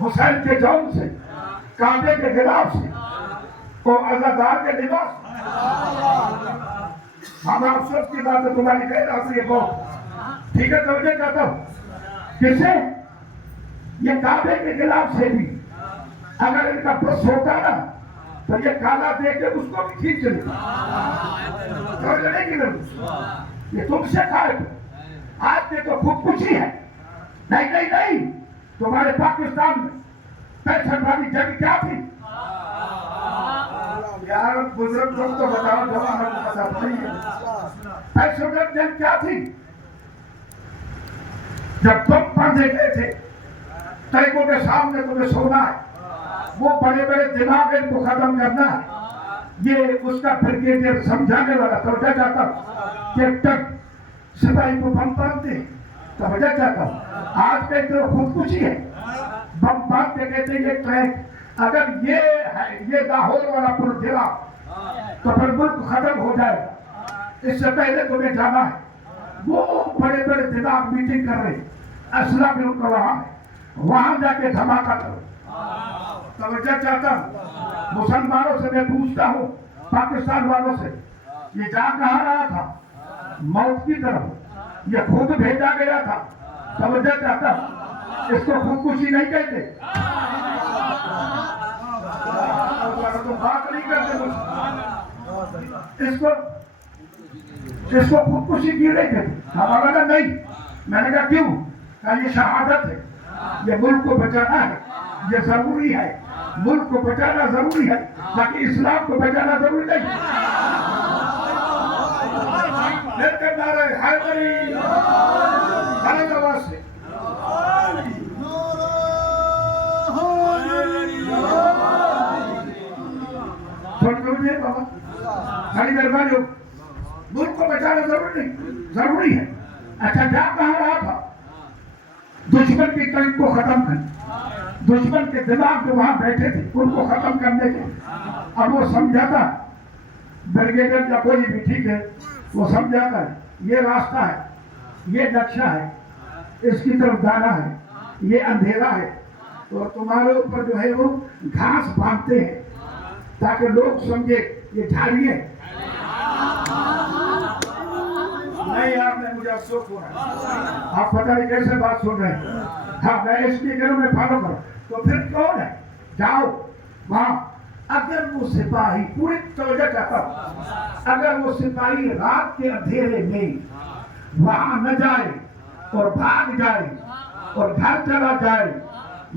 حسین کے جون سے، کعبے کے خلاف سے اور عزادار کے لباس سے۔ ہم افسوس کی بات ہے تمہاری غیر حاضری کو، ٹھیک ہے توجہ چاہتا ہوں کسے یہ کعبے کے خلاف سے بھی اگر ان کا بس ہوتا نا تو یہ کالا دے کے اس کو بھی کھینچ لے، توجہ نہیں کی ضرورت، یہ تم سے کھائے آج یہ تو خودکشی ہے۔ نہیں نہیں نہیں، تمہارے پاکستان میں 65 والی جنگ کیا تھی؟ یار بزرگ لوگ تو بتاؤ، جوانوں کو پتہ نہیں ہے 65 جنگ کیا تھی؟ جب تم باندھے گئے تھے طیبوں کے سامنے تمہیں سونا ہے، وہ بڑے بڑے دماغ ان کو ختم کرنا ہے، یہ اس کا بریگیڈیئر سمجھانے والا توجہ چاہتا ہوں، کیپٹن سپاہی کو بم باندھتے توجہ چاہتا ہوں۔ آج کے تو خودکشی ہے، بم باندھ کے کہتے ہیں یہ ٹریک، اگر یہ لاہور والا پل گرا تو پھر ملک ختم ہو جائے گا، اس سے پہلے تمہیں جانا ہے۔ وہ بڑے بڑے دماغ میٹنگ کر رہے، اسلحہ بھی ان کو وہاں ہے، وہاں جا کے دھماکہ کرو۔ توجہ چاہتا ہوں، مسلمانوں سے میں پوچھتا ہوں، پاکستان والوں سے، یہ جا کہاں رہا تھا؟ موت کی طرف، یہ خود بھیجا گیا تھا۔ توجہ چاہتا ہوں، اس کو خودکشی نہیں کہتے، تو بات نہیں کرتے، اس کو خودکشی کی نہیں کہتے۔ ہمارا کہا نہیں، میں نے کہا کیوں؟ کہا یہ شہادت ہے، یہ ملک کو بچانا ہے، یہ ضروری ہے، ملک کو بچانا ضروری ہے، باقی اسلام کو بچانا ضروری نہیں۔ لیکن نعرہ حیدری بلند آواز سے، تھوڑی ضروری ہے بابا، بڑی مہربانی ہو، ملک کو بچانا ضروری ہے۔ اچھا جا کہاں رہا تھا؟ دشمن کی ٹنگ کو ختم کر، دشمن کے دماغ جو وہاں بیٹھے تھے ان کو ختم کرنے کے، اب وہ سمجھاتا بریگیڈر یا کوئی بھی ٹھیک ہے، وہ سمجھاتا ہے یہ راستہ ہے، یہ نقشہ ہے، اس کی طرف جانا ہے، یہ اندھیرا ہے، اور تمہارے اوپر جو ہے وہ گھاس باندھتے ہیں تاکہ لوگ سمجھے یہ جھاڑی ہے۔ نہیں یار میں مجھے افسوس ہو رہا ہے، آپ پتہ نہیں کیسے بات سن رہے ہیں۔ ہاں میں اس لیے کروں میں فالو کروں، تو پھر کون ہے؟ جاؤ وہاں، اگر وہ سپاہی پوری توجہ چاہتا ہوں، اگر وہ سپاہی رات کے اندھیرے میں وہاں نہ جائے اور بھاگ جائے اور گھر چلا جائے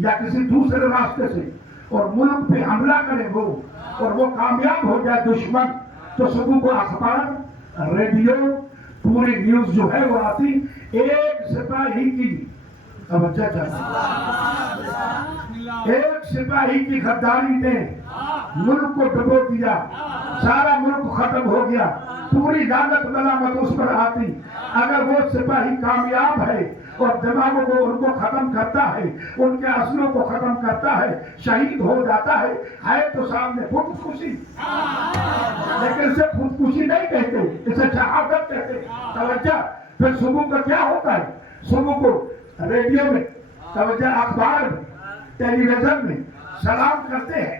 یا کسی دوسرے راستے سے اور ملک پہ حملہ کرے وہ اور وہ کامیاب ہو جائے دشمن، تو صبح کو اخبار ریڈیو پوری نیوز جو ہے وہ آتی ایک سپاہی کی توجہ چاہتا، ایک سپاہی کی غداری نے ملک کو ڈبو دیا، سارا ملک ختم ہو گیا، پوری لعنت ملامت اس پر آتی۔ اگر وہ سپاہی کامیاب ہے اور دماغوں کو ان کو ختم کرتا ہے، ان کے اسلحوں کو ختم کرتا ہے، شہید ہو جاتا ہے تو سامنے خودکشی، لیکن اسے خودکشی نہیں کہتے، اسے شہادت کہتے۔ توجہ، پھر صبح کا کیا ہوتا ہے؟ صبح کو ریڈیو میں توجہ، اخبار میں، ٹیلی ویژن میں سلام کرتے ہیں،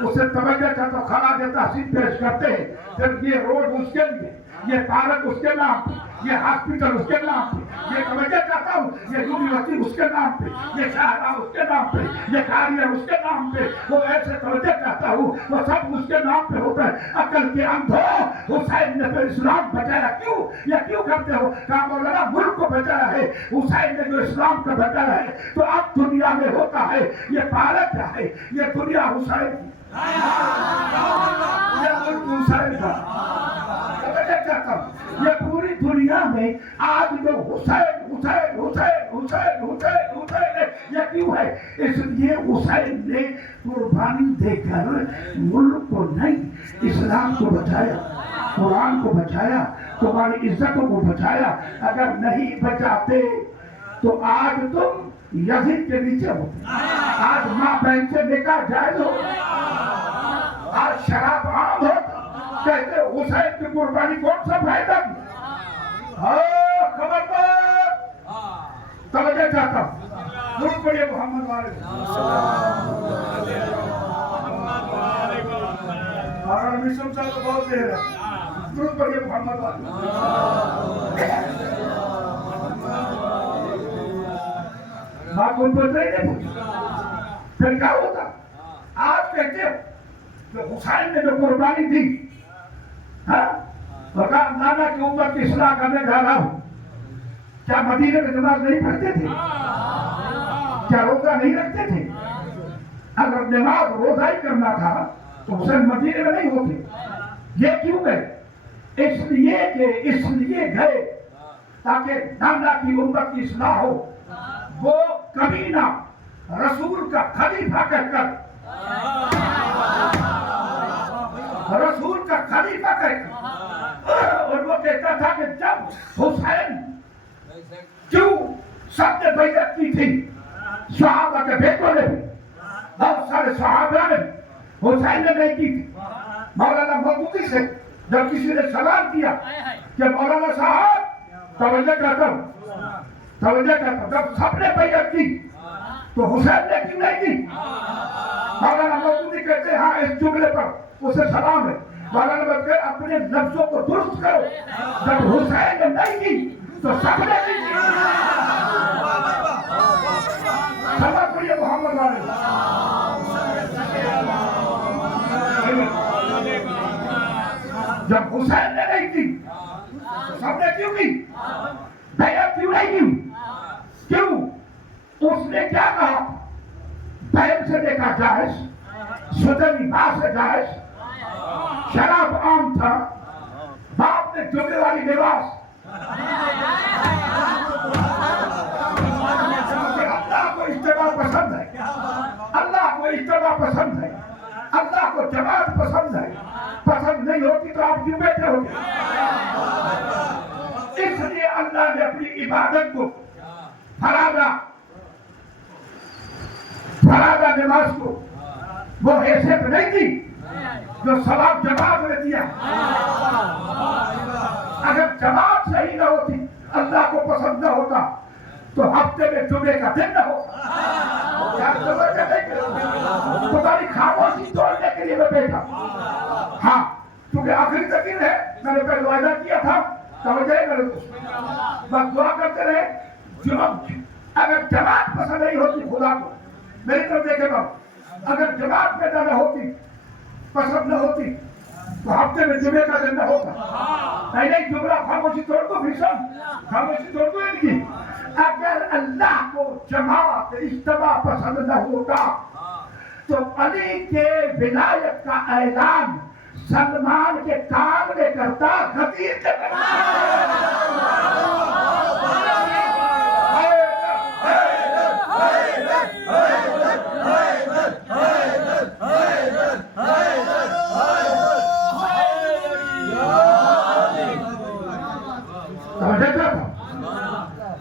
اسے توجہ کا تو خراج تحسین پیش کرتے ہیں، پھر یہ روڈ اس کے لیے، یہ پارک اس کے نام پہ، یہ ہاسپٹل اس کے نام پہ، یہ توجہ چاہتا ہوں، یہ یونیورسٹی اس کے نام پہ، یہ شاہراہ اس کے نام پہ، یہ کاریہ اس کے نام پہ، وہ ایسے توجہ چاہتا ہوں، وہ سب اس کے نام پہ ہوتا ہے۔ عقل کے اندھو، حسین نے پھر اسلام بچایا کیوں؟ یہ کیوں کرتے ہو؟ کہا مولانا ملک کو بچایا ہے، حسین نے جو اسلام کا بچایا ہے، تو اب دنیا میں ہوتا ہے یہ پارک کیا ہے، یہ دنیا حسین کی، یہ ملک حسین کا، یہ پوری دنیا میں آج جو حسین حسین حسین حسین حسین حسین ہے، یہ کیوں ہے؟ اس لیے حسین نے قربانی دے کر ملک کو نہیں، اسلام کو بچایا، قرآن کو بچایا، تمہاری عزتوں کو بچایا۔ اگر نہیں بچاتے تو آج تم یزید کے نیچے ہو، آج ماں بہن سے نکاح جائز ہو، آج شراب عام ہو، کہتے حسین کی قربانی کون سا فائدہ کیا؟ خبردار، توجہ چاہتا ہوں، درود پڑھیے محمد والے اور مسلم صاحب کو بہت دیر ہے، درود پڑھیے محمد والے۔ بات ان پر نہیں پوچھی، پھر کیا ہوتا؟ آج کہتے ہو کہ حسین نے جو قربانی دی، ہاں اور کہا نانا کی امت کی اصلاح کرنے جا رہا ہوں، کیا مدینے میں نماز نہیں پڑھتے تھے؟ کیا روزہ نہیں رکھتے تھے؟ اگر نماز روزہ ہی کرنا تھا تو حسین مدینے میں نہیں ہوتے۔ یہ کیوں گئے؟ اس لیے گئے تاکہ نانا کی امت کی اصلاح ہو۔ وہ کبھی نہ رسول کا خلیفہ کہہ کر اور وہ کہتا تھا کہ جب حسین کیوں سب نے بیعت کی تھی، صحابہ کے بیٹوں نے، بہت سارے صحابہ نے، حسین نے نہیں کی تھی۔ مولانا مودودی سے جب کسی نے سوال کیا کہ مولانا صاحب توجہ کرتا ہوں، جب سب نے بیعت کی تو حسین نے کیوں نہیں کی؟ مولانا مودودی کہتے ہیں ہاں اس جملے پر اسے سلام ہے۔ مولانا بلکہ اپنے لفظوں کو درست کرو، جب حسین نے نہیں کی تو سب نے کی۔ سبق پڑھیے محمد والے۔ جب حسین نے نہیں کی تو سب نے کیوں کی؟ بیعت کیوں نہیں کی؟ کیوں؟ اس نے کیا کہا؟ بہن سے دیکھا جائز، سدنی ماں سے جائز، شراب عام تھا، باپ نے جمعے والی لباس، اللہ کو اجتماع پسند ہے، اللہ کو اجتماع پسند ہے، اللہ کو جماعت پسند ہے۔ پسند نہیں ہوتی تو آپ کیوں بیٹھے ہوتے؟ اس لیے اللہ نے اپنی عبادت کو فرادہ نماز کو وہ حیثیت نہیں دی جو ثواب جماعت نے دیا۔ اگر جماعت صحیح نہ ہوتی، اللہ کو پسند نہ ہوتا تو ہفتے میں جمعے کا دن نہ ہوتا۔ تمہاری خاموشی توڑنے کے لیے میں بیٹھا، ہاں کیونکہ آخری دن ہے، میں نے پہلے وعدہ کیا تھا، توجہ کرو، بس دعا کرتے رہے۔ اگر جماعت پسند نہیں ہوتی خدا کو، میری طرف دیکھے گا، اگر جماعت پیدا نہ ہوتی، پسند نہ ہوتی تو ہفتے میں جمعے کا دن نہ ہوتا۔ نہیں جملہ خاموشی توڑ دو، خاموشی توڑ دو ان کی۔ اگر اللہ کو جماعت اجتماع پسند نہ ہوتا تو علی کے ولایت کا اعلان سلمان کے کام میں کرتا، خطیر کے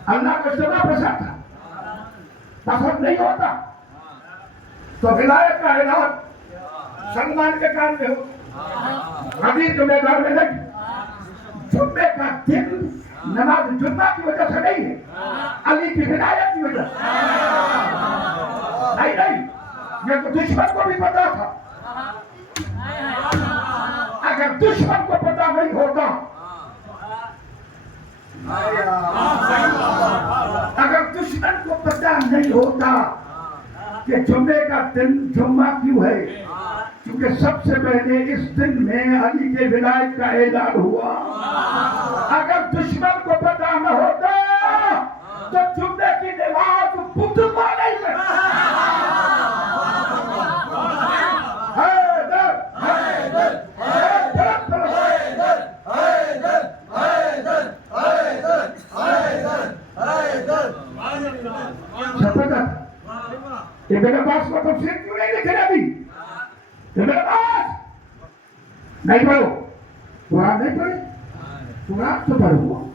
اللہ کو اجتماع پسند تھا، پسند نہیں ہوتا تو ولایت کا اعلان سلمان کے کام میں ہو۔ حدیث کے میدان میں نہیں، جمعے کا دن نماز جمعہ کی وجہ سے نہیں ہے، علی کی ولایت کی وجہ سے نہیں، یہ تو دشمن کو بھی پتا تھا۔ اگر دشمن کو پتا نہیں ہوتا، کہ جمعے کا دن جمعہ کیوں ہے، کیونکہ سب سے پہلے اس دن میں علی کے ولایت کا اعلان ہوا۔ اگر دشمن کو پتا نہ ہوتا تو جمعے کی نماز بدھ کو نہیں کرتا۔ ابن عباس کو تفسیر کیوں نہیں لکھے ابھی؟ ابن عباس نہیں پڑھو، قرآن نہیں پڑھے، قرآن تو پڑھو۔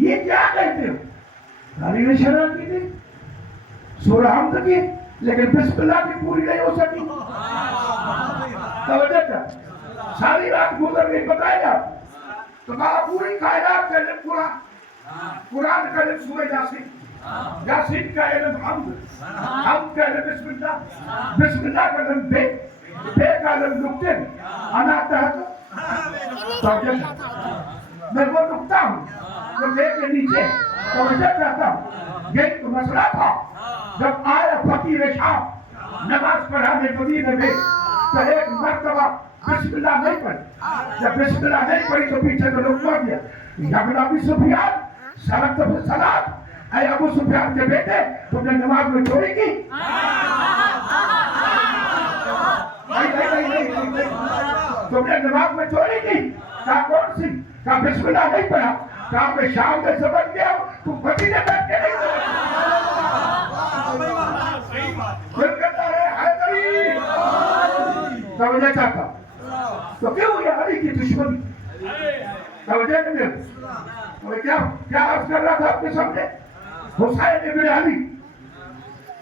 یہ کیا کہتے ہو؟ تعلیم شرع کی تھی، سورہ حمد کی، لیکن بسم اللہ کی پوری نہیں ہو سکی۔ توجہ کر، ساری رات گزر گئی، بتائے گا تو کہا پوری کائنات کا علم قرآن کا علم سورہ یاسین، یاسین کا علم حمد کا علم بسم اللہ کا علم بے کا علم نقطے انا تحت میں وہ نقطہ ہوں جو بے کے نیچے توجہ کرتا ہوں. یہی تو مسئلہ تھا جب آیا فقیر شام نماز پڑھانے مدینے میں تو ایک مرتبہ بسم اللہ نہیں پڑھی. جب بسم اللہ نہیں پڑھی تو پیچھے تو لوگ پڑھ دیا یا ابو سفیان سلام تو سلام. اے ابو سفیان کے بیٹے تم نے نماز میں چوری کی؟ نہیں تم نے نماز میں چوری کی. کہا کون سی؟ کہا بسم اللہ نہیں پڑھا. کہا میں شام میں سمجھ گیا ہوں تم مدینے بیٹھ کے نہیں پھر کہتا ہے حیدری توجہ چاہتا تو کیوں یہ علی کی دشمنی توجہ نہیں. کیا عرض کر رہا تھا آپ کے سامنے حسین ابن علی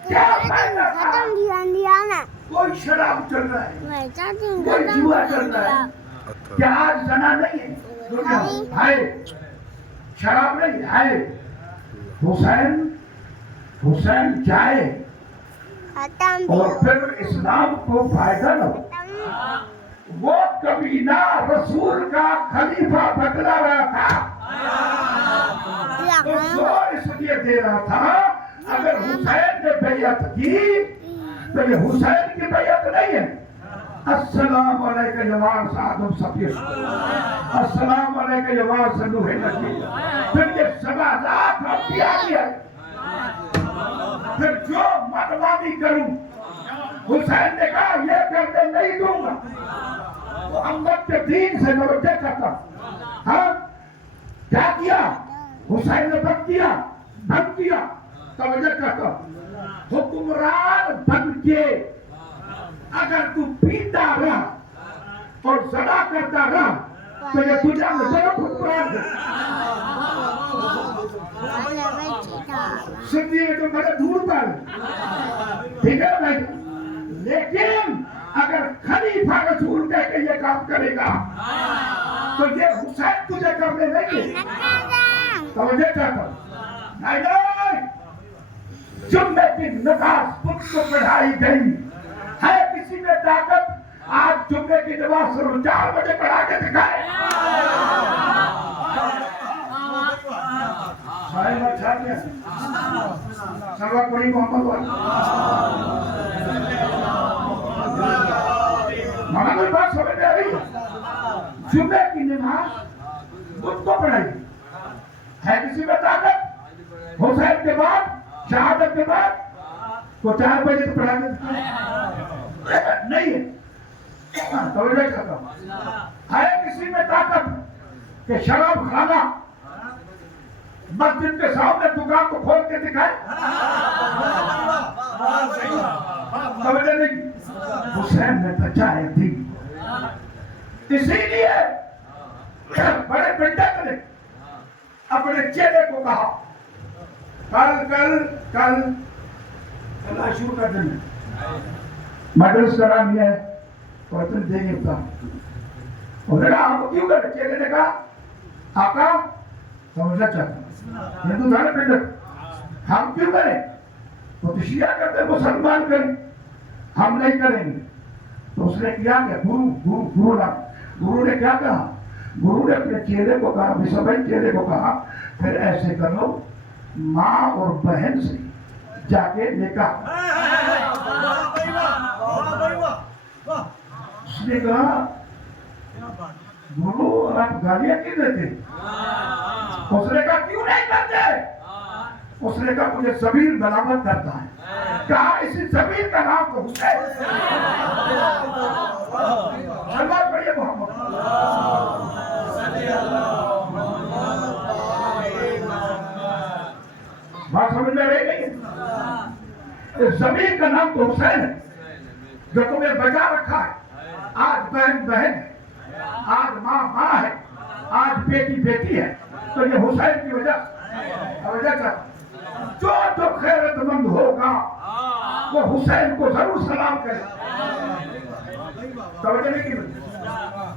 کیا فائدہ تھا؟ کوئی شراب چل رہا ہے کوئی جوا چل رہا ہے. کیا آج زنا نہیں ہے شراب نہیں ہے. حسین جائے اور پھر اسلام کو فائدہ نہ ہو. وہ کبینہ رسول کا خلیفہ بدلا رہا تھا تو زور اس لیے دے رہا تھا اگر حسین نے بیعت کی تو یہ حسین کی بیعت نہیں ہے. السلام علیکہ یا وارث آدم صفیر السلام علیکہ یا وارث نوح نبی. پھر یہ سماجات انبیاء کی ہے. پھر جو منمانی کروں حسین نے کہا یہ کرنے نہیں دوں گا. محمد کے دین سے توجہ کرتا. ہاں کیا کیا حسین نے بند کیا توجہ کرتا. حکمران بن کے اگر تو پیتا رہا اور زنا کرتا رہا تو یہ تجھے ضرور حکمران ہے. سنیے تو بڑے دور پر ٹھیک ہے بھائی. لیکن اگر خلیفہ رسول کہہ کے یہ کام کرے گا تو یہ حسین تجھے کرنے نہیں دے. توجہ چاہتا ہوں نہیں جمعے کی نماز خود کو پڑھائی گئی ہے. کسی میں طاقت آج جمعے کی نماز صرف 4 بجے پڑھا کے دکھائے. صاحب اچھا کیا سوا کوئی محمد محمد بات سمجھ میں آ رہی ہے. جمعے کی نماز خود کو پڑھائی ہے کسی میں طاقت. حسین کے بعد شہادت کے بعد تو 4 بجے تو پڑھا دے نہیں ہے. توجہ کرتا ہوں ہے کسی میں طاقت کہ شراب خانہ مسجد کے سامنے دکان کو کھول کے دکھائے. توجہ نہیں. حسین نے بچائے تھی اسی لیے بڑے بلڈر نے اپنے چیلے کو کہا کل اللہ شروع کر دیں مدرس کرانی ہے تو اتنے دیں گے اتنا. انہوں نے کہا ہم کو کیوں کرے. چیلے نے کہا آقا سمجھنا چاہتا ہندو تھا نا بلڈر ہم کیوں کریں تو شیعہ کرتے مسلمان کریں ہم نہیں کریں گے. تو اس نے کیا کہ گرو نے کیا کہا. گرو نے اپنے چیلے کو کہا بھائی چیلے کو کہا پھر ایسے کرو ماں اور بہن سے جا کے نکاح. اس نے کہا گرو آپ گالیاں کیوں دیتے. اس نے کہا کیوں نہیں کرتے. اس نے کہا مجھے ضمیر ملامت کرتا ہے. کہا اسی ضمیر کا نام تو حسین. سلوات پڑھیے محمد. بات سمجھ میں رہ گئی ہے. ضمیر کا نام تو حسین ہے جو تمہیں بجا رکھا ہے. آج بہن بہن ہے آج ماں ہے آج بیٹی ہے تو یہ حسین کی وجہ سے جو خیرت مند ہوگا وہ حسین کو ضرور سلام کرے. توجہ نہیں کی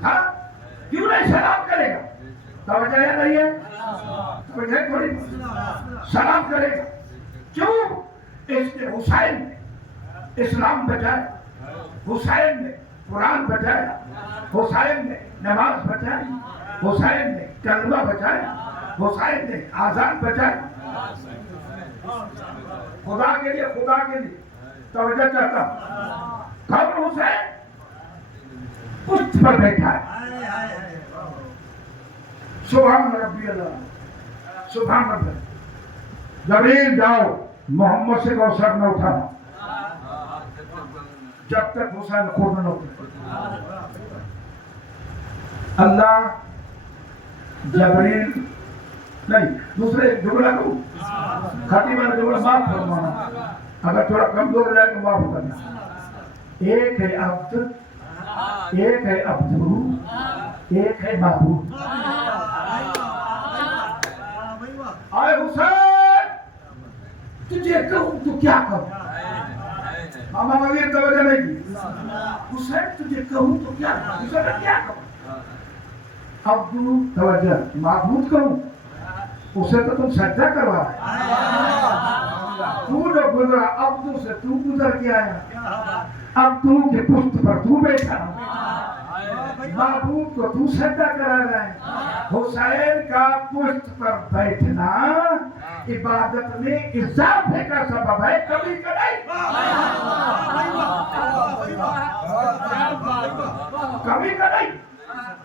ہاں کیوں نہیں سلام کرے گا. توجہ نہیں ہے توجہ تھوڑی سلام کرے گا. کیوں؟ اس نے حسین نے اسلام بچایا، حسین نے قرآن بچایا، حسین نے نماز بچائی، حسین نے کلمہ بچایا، حسین نے آزان بچائی۔ خدا کے لیے توجہ چاہتا ہوں، کون حسین؟ پشت پر بیٹھا ہے۔ سبحان ربی اللہ، سبحان ربی اللہ۔ جبریل جاؤ محمد سے سر نہ اٹھانا جب تک حسین خود نہ اٹھے۔ اللہ جبریل نہیں، دوسرے جملہ کو خاتمہ نے جملہ معاف فرمانا، اگر تھوڑا کمزور ہو جائے تو معاف کرنا۔ ایک ہے عبد، ایک ہے عبدو، ایک ہے معبود۔ آئے حسین تجھے کہوں تو کیا کروں؟ ماما مغیر توجہ نہیں کی۔ حسین تجھے کہوں تو کیا کروں؟ حسین کیا کروں؟ عبدو توجہ، معبود کہوں؟ اسے تو تم سجدہ کروا رہے، تو جو گزرا عبدو سے تو گزر کے آیا، عبدو کے پشت پر تو بیٹھا، معبود کو تو سجدہ کرا رہا ہے۔ حسین کا پشت پر بیٹھنا عبادت میں اضافے کا سبب ہے، کبھی کا نہیں، کبھی کا نہیں۔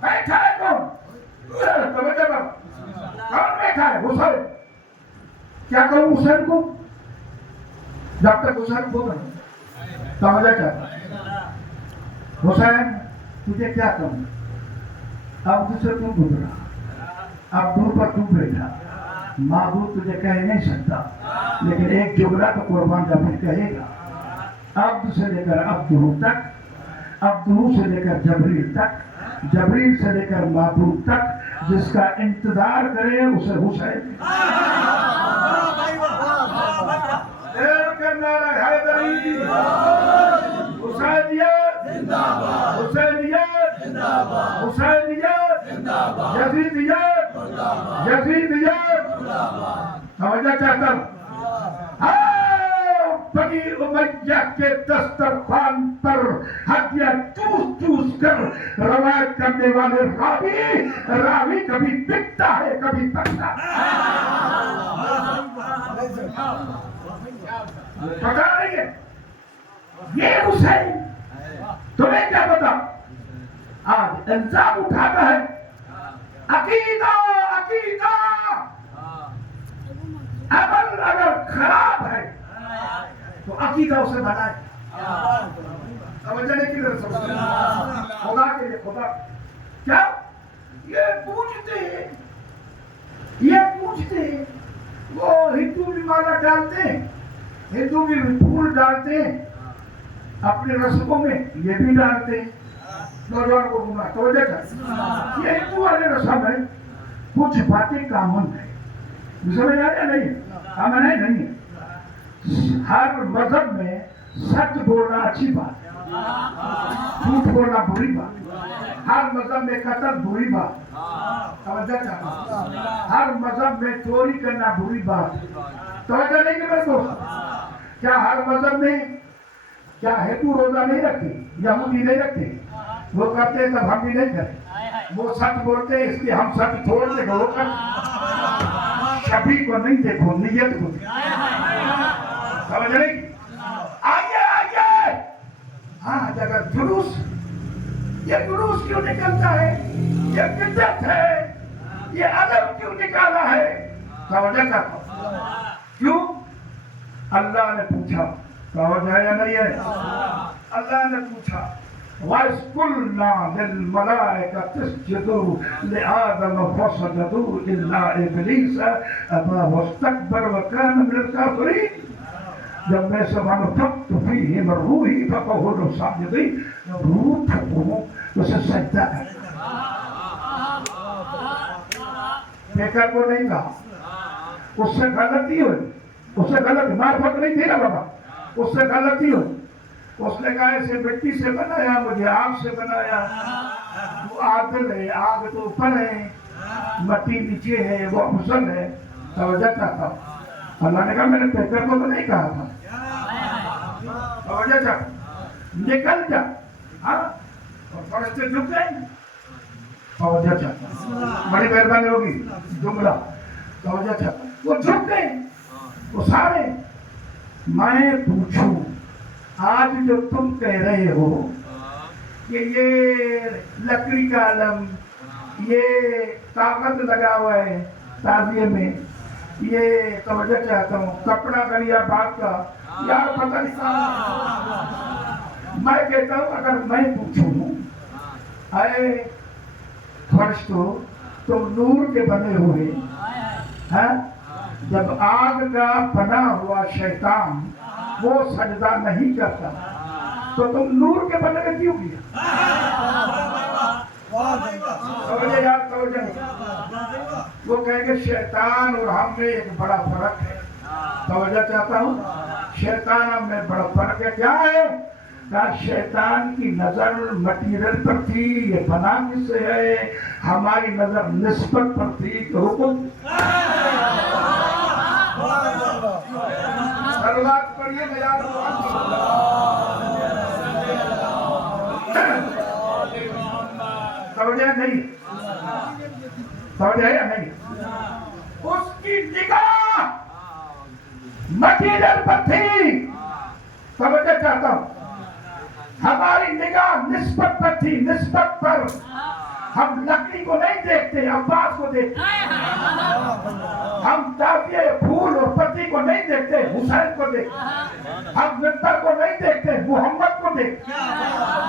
بیٹھا ہے کون؟ توجہ کرو، کون بیٹھا ہے؟ حسین۔ کیا کہوں حسین کو؟ جب تک حسین کو نہیں توجہ کرو۔ حسین تجھے کیا کہوں؟ اب سے تو گزرا، اب دور پر تو بیٹھا، معبود تجھے کہہ نہیں سکتا، لیکن ایک جملہ تو قربان جبریل کہے گا۔ عبد سے لے کر عبدو تک، عبدو سے لے کر جبریل تک، جبریل سے لے کر معبود تک، جس کا انتظار کرے اسے حسین۔ حسینیت زندہ باد، حسینیت زندہ باد، حسینیت زندہ باد، یزیدیت زندہ باد، یزیدیت زندہ باد۔ توجہ چاہتا ہوں، بنی امیہ کے دسترخوان پر ہدیہ چوس چوس کر روایت کرنے والے راوی کبھی بکتا ہے کبھی پکتا ہے۔ پتا نہیں ہے یہ حسین، تمہیں کیا پتا؟ آج الزام اٹھاتا ہے عقیدہ، عقیدہ عمل اگر خراب ہے تو عقیدہ اسے بنائے۔ توجہ نہیں کی میرے سمجھ، خدا کے لیے خدا کیا یہ پوچھتے ہیں، وہ ہندو بھی مالا ڈالتے ہیں، ہندو بھی پھول ڈالتے ہیں اپنے رسموں میں، یہ بھی ڈالتے ہیں نوجوان کو گمراہ۔ توجہ کر، یہ ہندو والے رسم ہے، کچھ باتیں کامن ہے، سمجھ آ رہا نہیں؟ کامن ہے نہیں ہے۔ ہر مذہب میں سچ بولنا اچھی بات ہے، جھوٹ بولنا بری بات، ہر مذہب میں قتل بری بات، توجہ کرنا، ہر مذہب میں چوری کرنا بری بات، توجہ نہیں کہ میرے دوست۔ کیا ہر مذہب میں کیا ہندو روزہ نہیں رکھتے، یہودی نہیں رکھتے؟ وہ کرتے ہیں تب ہم بھی نہیں کریں، وہ سچ بولتے ہیں اس لیے ہم سچ چھوڑ دیں گے، وہ شبی کو نہیں دیکھو نیت کو دیکھو، سمجھ نہیں؟ آئیے آئیے، آج اگر جلوس، یہ جلوس کیوں نکلتا ہے؟ یہ بدعت ہے، یہ ادب کیوں نکالا ہے؟ توجہ کرو، کیوں؟ اللہ نے پوچھا، توجہ ہے یا نہیں ہے؟ اللہ نے پوچھا وَإِذْ قُلْنَا لِلْمَلَائِكَةِ اسْجُدُوا لِآدَمَ فَسَجَدُوا إِلَّا إِبْلِيسَ أَبَى وَاسْتَكْبَرَ وَكَانَ مِنَ الْكَافِرِينَ۔ جب میں سبحان فَقْتُ فِيهِ مِنْ رُوحِي فَقَعُوا لَهُ سَاجِدِينَ، جب روح پھونکوں تو اسے سجدہ کرے۔ فکر کو نہیں کہا، اس سے غلطی ہوئی، اس سے غلط معرفت نہیں تھی نا بابا، اس سے غلطی ہوئی۔ اس نے کہا اسے مٹی سے بنایا، مجھے آگ سے بنایا، وہ عادل ہے، آگ تو اوپر ہے، مٹی نیچے ہے، وہ افضل ہے۔ توجہ کرتا ہوں، اللہ نے کہا میں نے پیکر کو تو نہیں کہا تھا توجہ چاہ نکل جا ہاں اور فرشتے جھک جائیں گے توجہ چاہتا بڑی مہربانی ہوگی جملہ توجہ چاہتا وہ جھک گئے وہ سارے میں پوچھوں آج جو تم کہہ رہے ہو کہ یہ لکڑی کا علم یہ کاغذ لگا ہوا ہے تعزیے میں یہ توجہ چاہتا ہوں کپڑا غلیہ بات کا یار پتہ نہیں میں کہتا ہوں اگر میں پوچھوں اے فرشتو تم نور کے بنے ہوئے ہیں جب آگ کا بنا ہوا شیطان وہ سجدہ نہیں کرتا تو تم نور کے بنے میں کیوں کیا توجہ یار توجہ وہ کہیں گے شیطان اور ہم میں ایک بڑا فرق ہے توجہ چاہتا ہوں شیطان ہم میں بڑا فرق ہے کیا ہے کہ شیطان کی نظر مٹیریل پر تھی یہ بنا کس سے ہے ہماری نظر نسبت پر تھی کہ حکم سروات پڑھیے بیان توجہ نہیں توجہ ہے یا نہیں اس کی نگاہ مٹیریل پر تھی توجہ چاہتا ہوں ہماری نگاہ نسبت پر تھی نسبت پر ہم لکڑی کو نہیں دیکھتے عباس کو دیکھتے ہم تعزیے پھول اور پتی کو نہیں دیکھتے حسین کو دیکھتے ہم ممبر کو نہیں دیکھتے محمد کو دیکھتے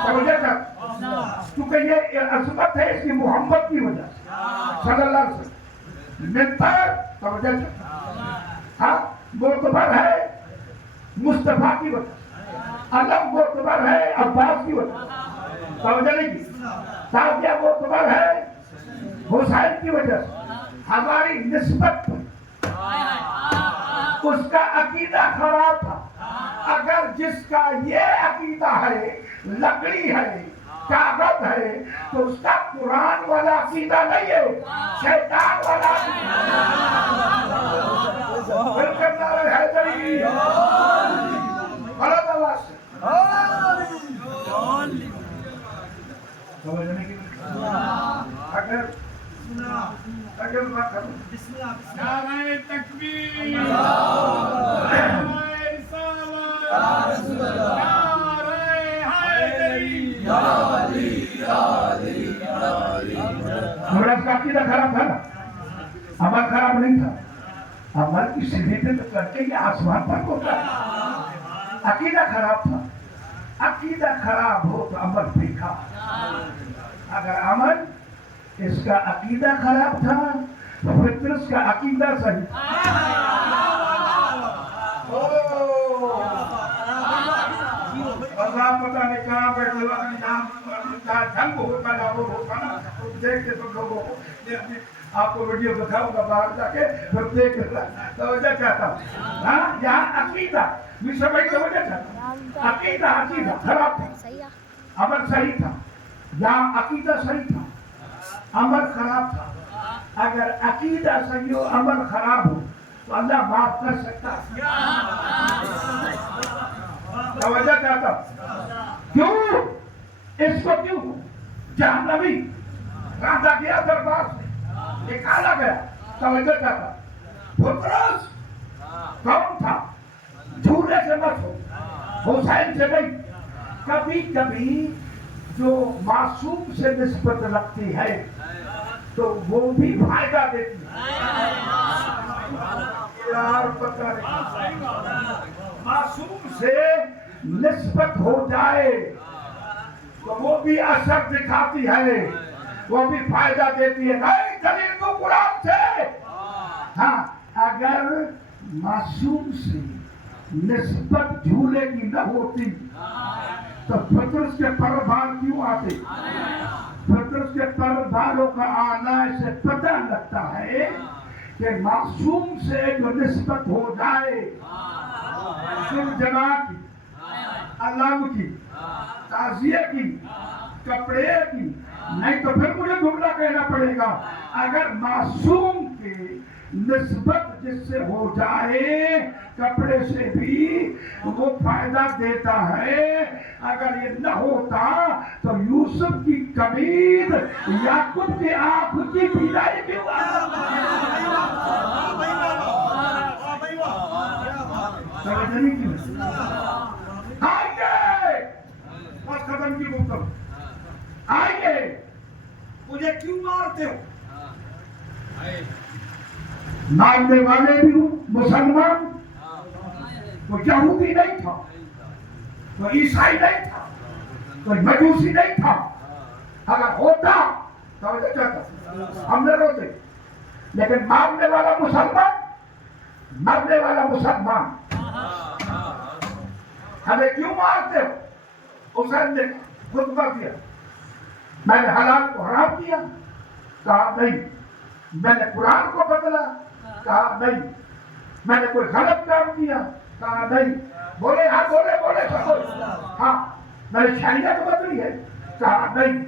توجہ چاہتا کیونکہ یہ عظمت ہے اس کی محمد کی وجہ سے صلی اللہ علیہ وسلم ممبر توجہ چاہتا ہاں معتبر ہے مصطفیٰ کی وجہ علم معتبر ہے عباس کی وجہ توجہ نہیں کی تعزیہ معتبر ہے حسین کی وجہ سے ہماری نسبت پر اس کا عقیدہ خراب تھا اگر جس کا یہ عقیدہ ہے لکڑی ہے کاغذ ہے تو اس کا قرآن والا عقیدہ نہیں ہے شیطان والا حیدری غلط اللہ سے اگر بات کروں نعرہ تکبیر نعرہ رسالت نعرہ حیدری ہمارا اس کا عقیدہ خراب تھا نا عمل خراب نہیں تھا عمل کی سیدھی پہ کر کے یہ آسمان پر ہوتا ہے عقیدہ خراب تھا عقیدہ خراب ہو تو عمل بھیکا اگر عمل اس کا عقیدہ خراب تھا پھر اس کا عقیدہ صحیح اللہ پتہ نہیں کہاں بیٹھے وقت جھنگ ہوتا نہ وہ ہوتا نا دیکھتے تو لوگوں کو آپ کو ویڈیو دکھاؤں گا باہر جا کے پھر دیکھ توجہ چاہتا ہوں ہاں یہاں عقیدہ مشرا بھائی توجہ چاہتا ہوں عقیدہ خراب تھا عمل صحیح تھا یہاں عقیدہ صحیح تھا عمل خراب تھا اگر عقیدہ صحیح ہو عمل خراب ہو تو اللہ معاف کر سکتا توجہ چاہتا ہوں کیوں اس کو کیوں جہنمی راندہ گیا دربار سے نکالا گیا توجہ چاہتا پترس کون تھا جھولے سے مت ہو حسین سے نہیں کبھی کبھی جو معصوم سے نسبت رکھتی ہے تو وہ بھی فائدہ دیتی ہے یار پتہ نہیں معصوم سے نسبت ہو جائے تو وہ بھی اثر دکھاتی ہے وہ بھی فائدہ دیتی ہے نہیں دلیل تو قرآن سے ہاں اگر معصوم سے نسبت جھولے کی نہ ہوتی تو پترس کے پر بال کیوں آتے پترس کے پر بالوں کا آنا اسے پتہ لگتا ہے کہ معصوم سے جو نسبت ہو جائے جناح کی علم کی تعزیے کی کپڑے کی نہیں تو پھر مجھے جملہ کہنا پڑے گا اگر معصوم کے نسبت جس سے ہو جائے کپڑے سے بھی وہ فائدہ دیتا ہے. اگر یہ نہ ہوتا تو یوسف کی قمید یعقوب کی آنکھ کی بینائی کیوں آئیے بس ختم کی گفتگو. آئیے مجھے کیوں مارتے ہو؟ مارنے والے بھی ہوں مسلمان. کوئی یہودی نہیں تھا, کوئی عیسائی نہیں تھا, کوئی مجوسی نہیں تھا. اگر ہوتا تو ہم نے روتے. لیکن مارنے والا مسلمان, مرنے والا مسلمان. ہمیں کیوں مارتے ہو؟ حسین نے خطبہ دیا, میں نے حلال کو حرام کیا, کہا نہیں. میں نے قرآن کو بدلا, کہا نہیں. میں نے کوئی غلط کام کیا, کہا نہیں. بولے ہاں, بولے ہاں. میں نے شریعت بدلی ہے, کہا نہیں.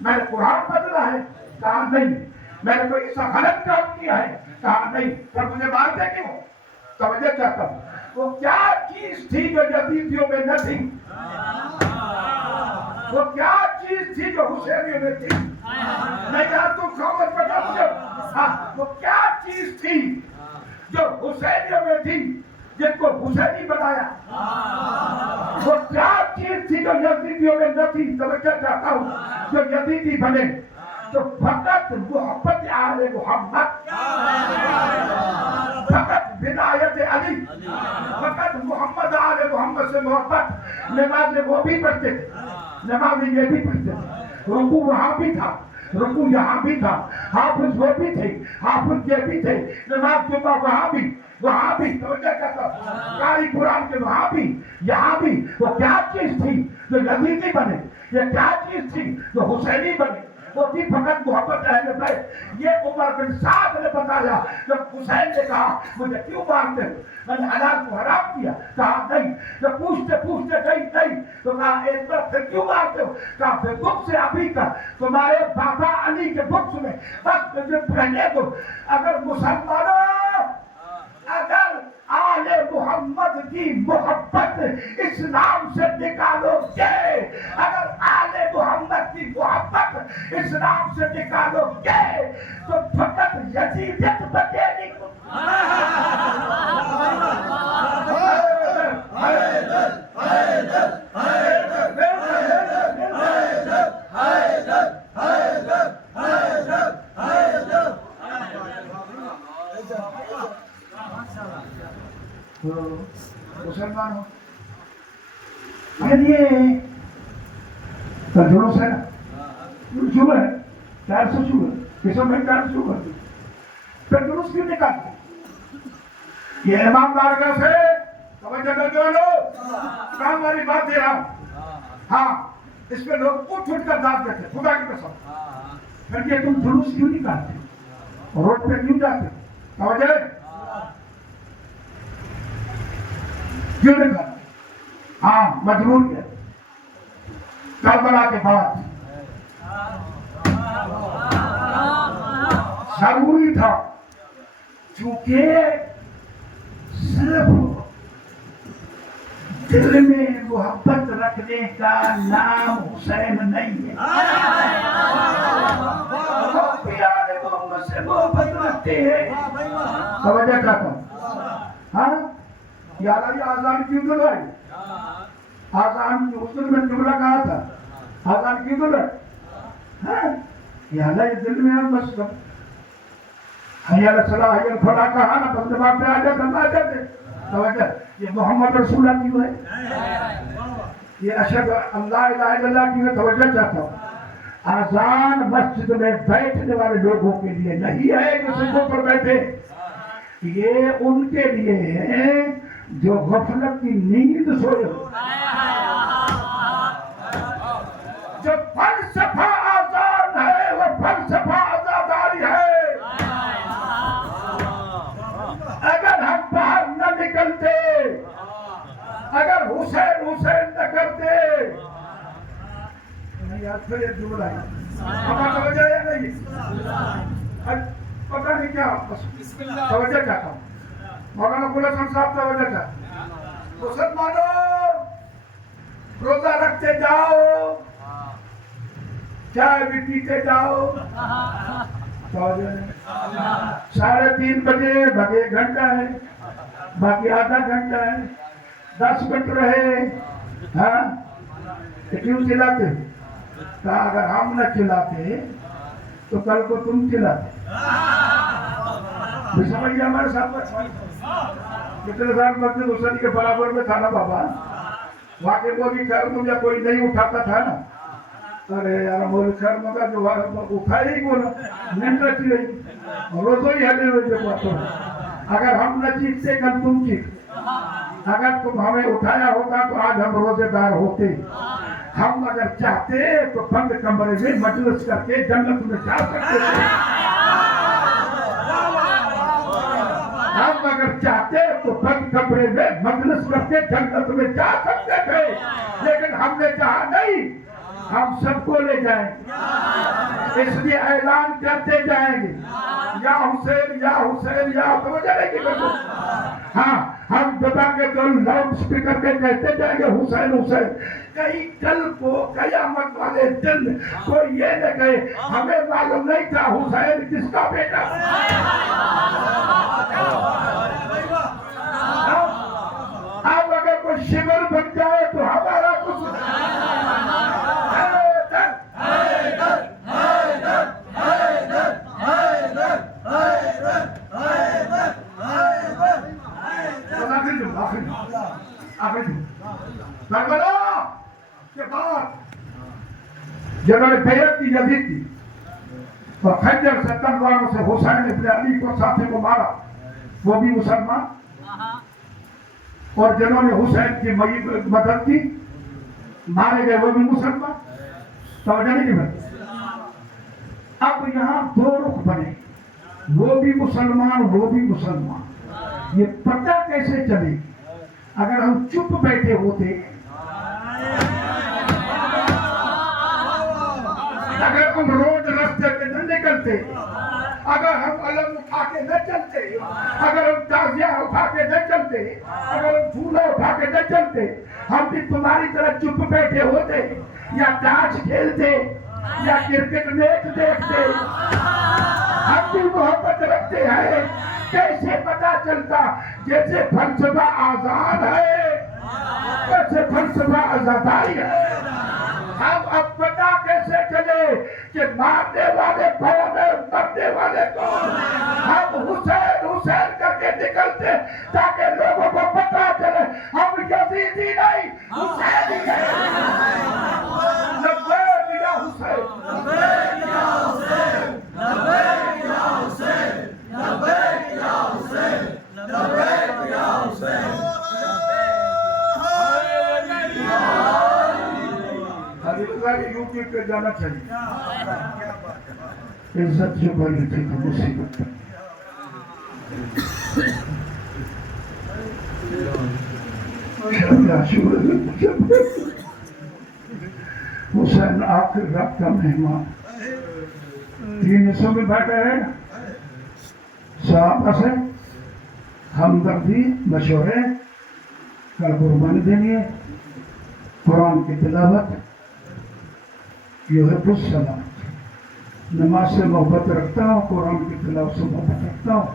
میں نے قرآن بدلا ہے, کہا نہیں. میں نے کوئی ایسا غلط کام کیا ہے, کہا نہیں. پر مجھے مارتے کیوں؟ توجہ چاہتا ہوں. وہ کیا چیز تھی جو یزیدیوں میں نہ تھی؟ وہ کیا چیز تھی جو حسینیوں میں تھی؟ میں جانتا ہوں خبر پتا مجھے. وہ کیا چیز تھی جو حسینیوں میں تھی جن کو حسینی بنایا؟ وہ کیا چیز تھی جو یزیدیوں میں نہ تھی؟ توجہ چاہتا ہوں. جو یزیدی بنے تو فقط محبت آل محمد, فقط ولایت علی, فقط محمد آل محمد سے محبت. نماز وہ بھی پڑھتے تھے, نماز یہ بھی پڑھتے تھے. رکوع وہاں بھی تھا, رکوع یہاں بھی تھا. حافظ وہ بھی تھے, حافظ یہ بھی تھے. نماز جمعہ وہاں بھی توجہ کرتا. قاری قرآن کے وہاں بھی یہاں بھی. وہ کیا چیز تھی جو یزیدی بنے؟ یہ کیا چیز تھی جو حسینی بنے؟ وہ تھی فقط محبت اہل بیت. یہ عمر بن سعد نے بتایا جب حسین نے کہا مجھے کیوں مارتے ہو؟ میں نے حلال کو حرام کیا, کہا نہیں. جب پوچھتے نہیں تو کہا ایک بار پھر کیوں مارتے ہو؟ کہا پھر بک سے ابھی کا تمہارے بابا علی کے بکس میں بس مجھے پڑھنے دو. اگر مسلمانوں, اگر آل محمد کی محبت اسلام سے نکالو گے, اگر آل محمد کی محبت اسلام سے نکالو گے تو فقط یزیدیت بچے گی. مسلمان ہو یہ درست ہے نا, شروع ہے پیار سے شروع ہے, کسوں میں پیار سے شروع کر دی, پھر درست کیوں نکالتے؟ یہ امام بارگاہ سے توجہ کر جو لو کام والی بات دے رہا ہوں. ہاں اس پہ لوگ اٹھ کر داد دیتے خدا کی قسم. پھر یہ تم جلوس کیوں نکالتے, روڈ پہ کیوں جاتے؟ توجہ کیوں نکالتے؟ ہاں مجبور کیا کربلا کے بعد ضروری تھا, چونکہ صرف دل میں محبت رکھنے کا نام حسین نہیں ہے. محمد سے محبت رکھتے ہیں. توجہ کرتا ہوں. ہاں یار یہ آزان کیوں دلائی؟ آزان کی اس دن میں جملہ کہا تھا, آزان کیوں دلائی؟ یا اللہ یہ دل میں ہم بس حی علی الصلاۃ حی علی الفلاح کہا نا, بس دماغ پہ آ جاتے. توجہ یہ محمد رسول اللہ کیوں ہے؟ یہ اشہد اللہ الہ الا اللہ کیوں ہے؟ توجہ چاہتا ہوں. آزان مسجد میں بیٹھنے والے لوگوں کے لیے نہیں ہے جو سجدوں پر بیٹھے, یہ ان کے لیے ہے جو غفلت کی نیند سوئے. جو فلسفہ آزاد ہے وہ فلسفہ آزاداری ہے. اگر ہم باہر نہ نکلتے, اگر حسین نہ کرتے, یاد پھر ایک جملہ ہے, پتہ نہیں کیا بس توجہ چاہتا ہوں. مولانا گل حسن صاحب توجہ چاہتا ہوں. مسلمانوں روزہ رکھتے جاؤ, چائے بھی پیتے جاؤ. 3:30 بجے باقی 1 گھنٹہ ہے, باقی آدھا گھنٹہ ہے, 10 منٹ رہے. ہاں کیوں چلاتے؟ کہا اگر ہم نہ چلاتے تو کل کو تم چلاتے. سمجھئے ہمارے ساتھ کتنے سال مسجد حسین کے برابر میں تھا نا بابا. واقعی وہ بھی خیر مجھے کوئی نہیں اٹھاتا تھا نا. ارے یار مول خیر مگا جو اٹھائے ہی بولا نیند رکھی رہی روزو ہی ہلے ہوئے جو باتوں. اگر ہم نہ چیختے کل تم چیخ. اگر تم ہمیں اٹھایا ہوتا تو آج ہم روزے دار ہوتے. ہم اگر چاہتے تو بند کمرے میں مجلس کر کے جنت میں جا سکتے تھے. ہم اگر چاہتے تو بند کمرے میں مجلس کر کے جنت میں جا سکتے تھے, لیکن ہم نے چاہا نہیں. ہم سب کو لے جائیں گے, اس لیے اعلان کرتے جائیں گے یا حسین یا حسین یا توجہ نہیں کی کرو. ہاں ہم دبا کے تو لاؤڈ سپیکر کے کہتے جائیں گے حسین حسین. کہیں کل کو قیامت والے دن کوئی یہ نہ کہے ہمیں معلوم نہیں تھا حسین کس کا بیٹا. اب اگر کوئی شمر بن جائے تو ہمارا کچھ کربلا کے بعد جنہوں نے بیعت کی یزید کی اور خنجر سے تلواروں سے حسین ابن علی کو ساتھی کو مارا, وہ بھی مسلمان. اور جنہوں نے حسین کی مدد کی مارے گئے وہ بھی مسلمان. توجہ نہیں کی بات. اب یہاں 2 رخ بنے, وہ بھی مسلمان وہ بھی مسلمان. یہ پتہ کیسے چلے؟ اگر ہم چپ بیٹھے ہوتے, اگر ہم روز راستے پہ نہ نکلتے, اگر ہم علم اٹھا کے نہ چلتے, اگر ہم تعزیہ اٹھا کے نہ چلتے, اگر ہم جھولا اٹھا کے نہ چلتے, ہم بھی تمہاری طرح چپ بیٹھے ہوتے یا تاش کھیلتے یا کرکٹ میچ دیکھتے. ہم بھی محبت رکھتے ہیں. کیسے پتا چلتا؟ جیسے فلسفہ آزاد ہے ویسے فلسفہ آزاداری ہے. ہم اب پتا کیسے چلے کہ مارنے والے کون ہیں مرنے والے کون؟ ہم حسین حسین کر کے نکلتے تاکہ لوگوں کو پتا چلے ہم یزیدی نہیں حسینی ہیں. لبیک یا حسین, لبیک یا حسین, لبیک یا حسین, لبیک یا حسین, لبیک یا حسین. یوٹیوب پہ جانا چاہیے. عزت جو بڑی تھی تو مصیبت. حسین آخر رات کا مہمان 3 حصوں میں بیٹھے ہیں. صحابہ سے ہمدردی مشورے, کل قربانی دینی ہے, قرآن کی تلاوت, یحب الصلاۃ, نماز سے محبت رکھتا ہوں, قرآن کی تلاوت سے محبت رکھتا ہوں.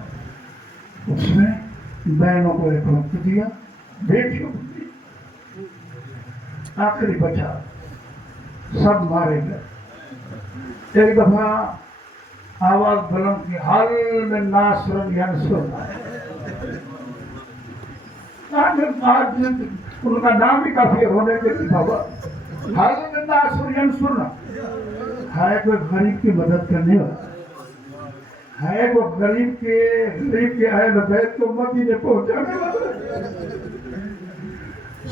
اس میں بہنوں کو ایک وقت دیا, بیٹیوں کو دیا. آخری بچا, سب مارے گئے. ایک دفعہ آواز بلند کی, حل من ناصر ینصر. آج ان کا نام بھی کافی ہونے کے لیے بابا, حل من ناصر ینصر. ہے کوئی غریب کی مدد کرنے والا, ہے وہ غریب کے اہل بیت کو مدینے پہنچانے والا.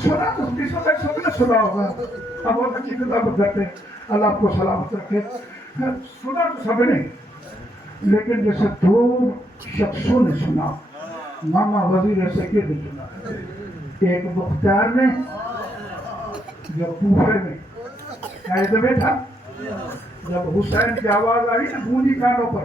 سنا تو سب نے سنا ہوگا. اب وہ اچھی کتاب کرتے ہیں, اللہ آپ کو سلامت رکھے. سنا تو سب نے, لیکن جیسے 2 شخصوں نے سنا, ماما وزیر سکیر نے سنا. ایک مختار نے جو کوفے میں قید میں تھا, جب حسین کی آواز آئی نا گونجی کانوں پر,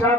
7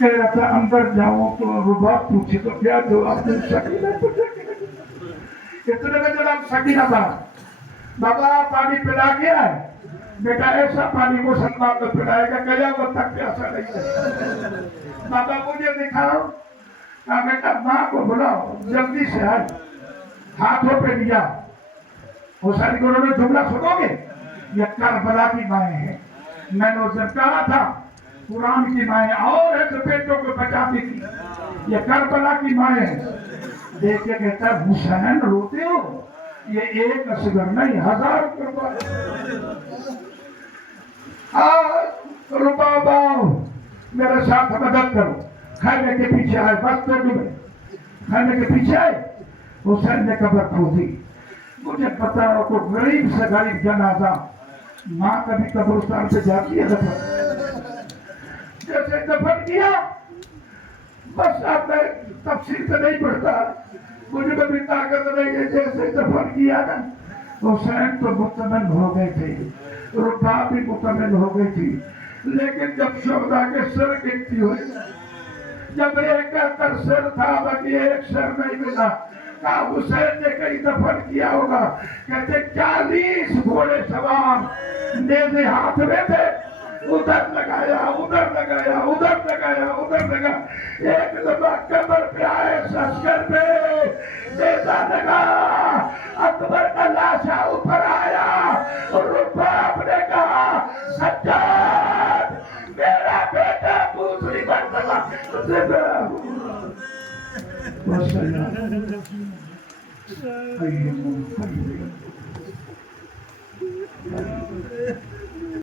کہہ رہا تھا اندر جاؤں تو ربا پوچھے تو کیا جواب دوں؟ سکینہ پوچھے اتنے میں جناب سکینہ تھا بابا پانی پلا گیا ہے بیٹا ایسا پانی مسلمان کو پلائے گا قیامت تک پیاسا نہیں ہے بابا مجھے دکھاؤ کہا بیٹا ماں کو بلاؤ جلدی سے آئے ہاتھوں پہ لیا حسین گرو نے جملہ سنو گے یہ کربلا کی مائیں ہیں میں نے اس دن کہا تھا قرآن کی مائیں اور ہے جو بیٹوں کو بچاتی تھی یہ کربلا کی مائیں ہیں دیکھ کے کہتا ہے حسین روتے ہو یہ ایک اصغر نہیں 1000 کربلا رباب آؤ میرے ساتھ مدد کرو خیمے کے پیچھے آئے بس تو خیمے کے پیچھے آئے حسین نے قبر کھودی مجھے پتا ہو کو غریب سے غریب جنازہ ماں کبھی قبرستان پہ جاتی ہے دفن جیسے دفن کیا بس اب میں تفسیر سے نہیں پڑھتا مجھے بھی طاقت نہیں ہے جیسے دفن کیا نا حسین تو مطمئن ہو گئے تھے ربا بھی مطمئن ہو گئی تھی لیکن جب شہداء کے سر گنتی ہوئی جب 71 سر تھا باقی ایک سر نہیں ملا کہا حسین نے کہیں دفن کیا ہوگا کہتے 40 گھوڑے سوار نیزے ہاتھ میں تھے ادھر لگایا ادھر لگایا ادھر لگایا ادھر لگا ایک دفعہ قبر پہ آئے سسکر پہ نیزہ لگا اکبر کا لاشا اوپر آیا اور رباب نے کہا سجاد میرا بیٹا دوسری مرتبہ وسلم